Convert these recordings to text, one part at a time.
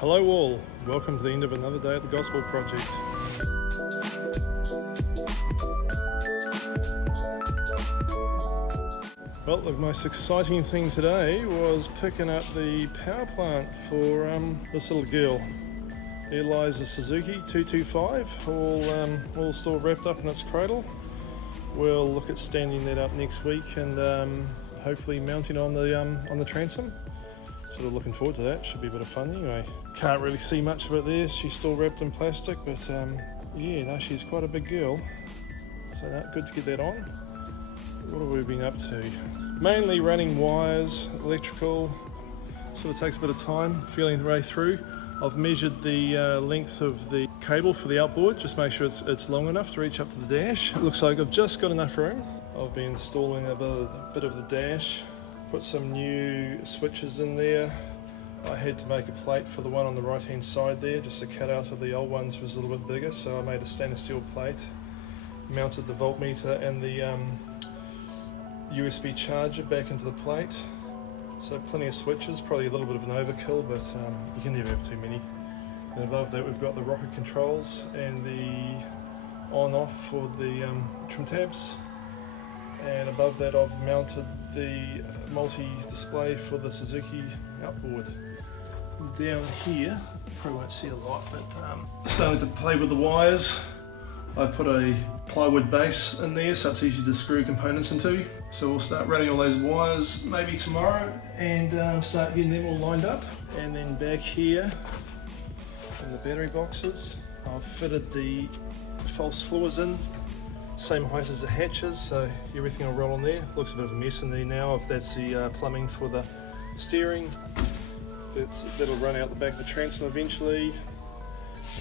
Hello all, welcome to the end of another day at the Gospel Project. Well, the most exciting thing today was picking up the power plant for this little girl. There lies a Suzuki 225, all still wrapped up in its cradle. We'll look at standing that up next week and hopefully mounting on the transom. Sort of looking forward to that. Should be a bit of fun anyway. Can't really see much of it there. She's still wrapped in plastic, but yeah, no, she's quite a big girl. So good to get that on. What have we been up to? Mainly running wires, electrical. Sort of takes a bit of time feeling the way through. I've measured the length of the cable for the outboard. Just make sure it's long enough to reach up to the dash. It looks like I've just got enough room. I've been installing a bit of the dash. Put some new switches in there. I had to make a plate for the one on the right hand side there, just a cutout of the old ones was a little bit bigger, so I made a stainless steel plate. Mounted the voltmeter and the USB charger back into the plate. So plenty of switches, probably a little bit of an overkill, but you can never have too many. And above that we've got the rocker controls and the on-off for the trim tabs. And above that I've mounted the multi-display for the Suzuki outboard. Down here, you probably won't see a lot, but starting to play with the wires. I put a plywood base in there so it's easy to screw components into. So we'll start running all those wires maybe tomorrow and start getting them all lined up. And then back here in the battery boxes, I've fitted the false floors in. Same height as the hatches, so everything will roll on there. Looks a bit of a mess in there now if that's the plumbing for the steering. That'll run out the back of the transom eventually.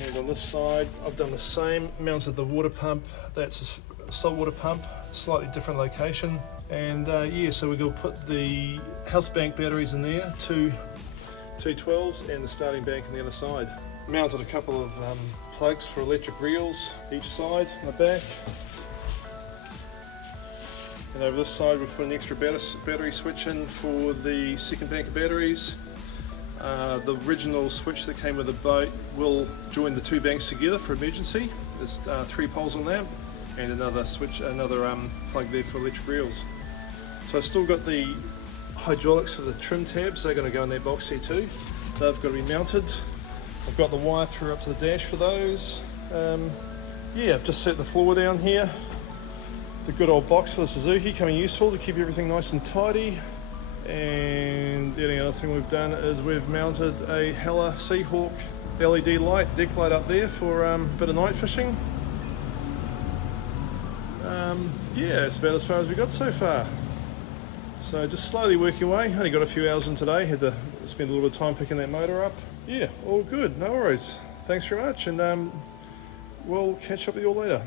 And on this side, I've done the same, mounted the water pump. That's a salt water pump, slightly different location. And yeah, so we're going to put the house bank batteries in there, two 12s and the starting bank on the other side. Mounted a couple of plugs for electric reels each side on the back. And over this side we've put an extra battery switch in for the second bank of batteries. The original switch that came with the boat will join the two banks together for emergency. There's 3 poles on that and another plug there for electric reels. So I've still got the hydraulics for the trim tabs. They're going to go in that box here too. They've got to be mounted. I've got the wire through up to the dash for those. Yeah, I've just set the floor down here. The good old box for the Suzuki coming useful to keep everything nice and tidy. And the only other thing we've done is we've mounted a Hella Seahawk LED light, deck light up there for a bit of night fishing. Yeah, that's about as far as we got so far. So just slowly working away. Only got a few hours in today, had to spend a little bit of time picking that motor up. Yeah, all good, no worries. Thanks very much, and we'll catch up with you all later.